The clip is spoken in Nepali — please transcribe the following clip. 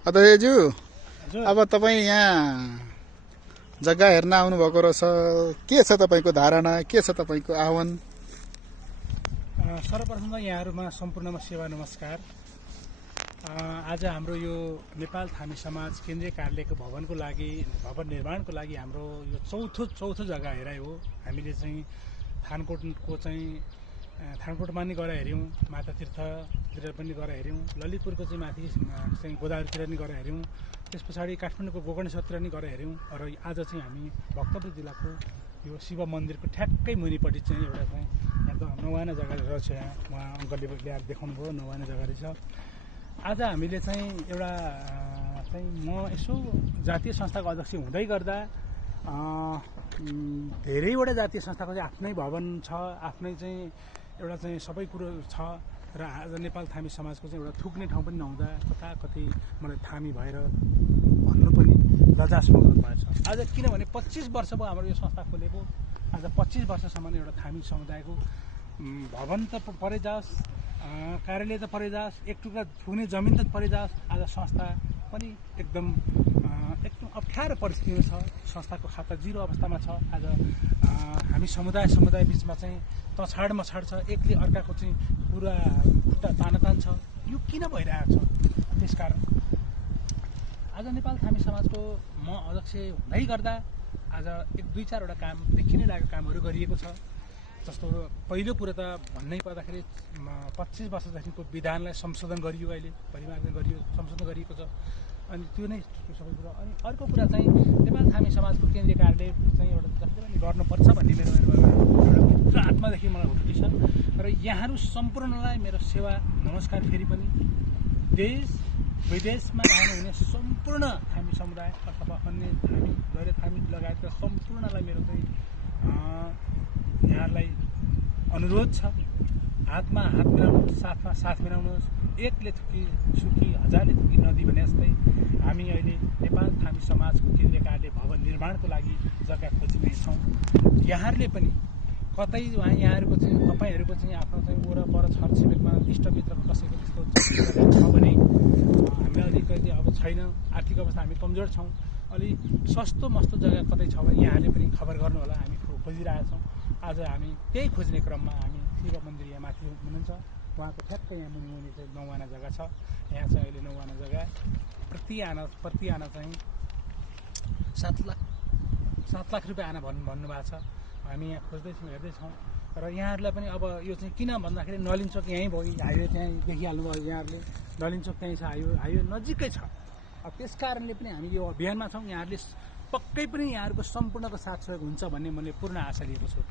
अध्यक्षज्यू, हजुर। अब तपाईँ यहाँ जग्गा हेर्न आउनुभएको रहेछ। के छ तपाईँको धारणा, के छ तपाईँको आह्वान? सर्वप्रथम त यहाँहरूमा सम्पूर्णमा सेवा नमस्कार। आज हाम्रो यो नेपाल थामी समाज केन्द्रीय कार्यालयको भवन निर्माणको लागि हाम्रो यो चौथो जग्गा हेराइ हो। हामीले चाहिँ थानकोटको चाहिँ थानकोटमा नि गएर हेऱ्यौँ, माता तीर्थतिर पनि गएर हेऱ्यौँ, ललितपुरको चाहिँ माथि चाहिँ गोदावरीतिर नि गएर हेऱ्यौँ, त्यस पछाडि काठमाडौँको गोकर्णेश्वरतिर नि गएर हेऱ्यौँ। र आज चाहिँ हामी भक्तपुर जिल्लाको यो शिव मन्दिरको ठ्याक्कै मुनिपट्टि चाहिँ एउटा चाहिँ यहाँ त नौवाना जग्गा रहेछ। यहाँ उहाँ अङ्कलले ल्याएर देखाउनु भयो, नौवाना जग्गा रहेछ। आज हामीले चाहिँ एउटा चाहिँ म यसो जातीय संस्थाको अध्यक्ष हुँदै गर्दा धेरैवटा जातीय संस्थाको चाहिँ आफ्नै भवन छ, आफ्नै चाहिँ एउटा चाहिँ सबै कुरो छ। र आज नेपाल थामी समाजको चाहिँ एउटा थुक्ने ठाउँ पनि नहुँदा कति मलाई थामी भएर भन्नु पनि लजास्पद भएछ। आज किनभने 25 वर्ष भयो हाम्रो यो संस्था खोलेको। आज 25 वर्षसम्म एउटा थामी समुदायको भवन त परे जाओस्, कार्यालय त परे जाओस्, एक टुक्रा थुक्ने जमिन त परे जाओस्, आज संस्था पनि एकदम अप्ठ्यारो परिस्थितिमा छ। संस्थाको खाता जिरो अवस्थामा छ। आज हामी समुदाय बिचमा चाहिँ तछाड मछाड छ, एकले अर्काको चाहिँ पुरा तानातान छ। यो किन भइरहेको छ? त्यसकारण आज नेपाल थामी समाजको म अध्यक्ष हुँदै गर्दा आज 1-2-4वटा काम देखिनै लागेको कामहरू गरिएको छ। जस्तो पहिलो कुरो त भन्नै पर्दाखेरि 25 वर्षदेखिको विधानलाई संशोधन गरियो, अहिले परिमार्जन गरियो, संशोधन गरिएको छ। अनि त्यो नै सबै कुरा। अनि अर्को कुरा चाहिँ नेपाल थामी समाजको केन्द्रीय कार्यालय चाहिँ एउटा जसले पनि गर्नुपर्छ भन्ने मेरो एउटा आत्मादेखि मलाई हुँदै छ। र यहाँहरू सम्पूर्णलाई मेरो सेवा नमस्कार। फेरि पनि देश विदेशमा रहनुहुने सम्पूर्ण थामी समुदाय अथवा अन्य थामी गैर थामी लगायतका सम्पूर्णलाई मेरो चाहिँ यहाँलाई अनुरोध छ, हातमा हात मिलाउनुहोस्, साथमा साथ मिलाउनुहोस्। एकले थुकी सुकी हजारले थुकी नदी भने जस्तै हामी अहिले नेपाल थामी समाजको केन्द्रीय कार्यालय भवन निर्माणको लागि जग्गा खोजिरहेका छौँ। यहाँहरूले पनि कतै यहाँहरूको चाहिँ तपाईँहरूको चाहिँ आफ्नो चाहिँ वरपर छरछिमेकमा इष्टमित्रको कसैको त्यस्तो छ भने हामी अलिकति अब छैन, आर्थिक अवस्था हामी कमजोर छौँ, अलि सस्तो मस्तो जग्गा कतै छ भने यहाँहरूले पनि खबर गर्नु होला। हामी खोजिरहेछौँ। आज हामी त्यही खोज्ने क्रममा हामी शिव मन्दिर यहाँ माथि हुनुहुन्छ, उहाँको ठ्याक्कै यहाँ मुनि चाहिँ नौवाना जग्गा छ। यहाँ चाहिँ अहिले नौवाना जग्गा प्रति आना चाहिँ 7 लाख रुपियाँ आना भन्नुभएको छ। हामी यहाँ खोज्दैछौँ, हेर्दैछौँ। र यहाँहरूलाई पनि अब यो चाहिँ किन भन्दाखेरि नलिनचोक यहीँ भयो, हाइवे त्यहीँ देखिहाल्नु भयो। यहाँहरूले नलिनचोक त्यहीँ छ, हाइवे नजिकै छ। अब त्यस कारणले पनि हामी यो अभियानमा छौँ। यहाँहरूले पक्कै पनि यहाँहरूको सम्पूर्णको साथ सहयोग हुन्छ भन्ने मैले पूर्ण आशा लिएको छु।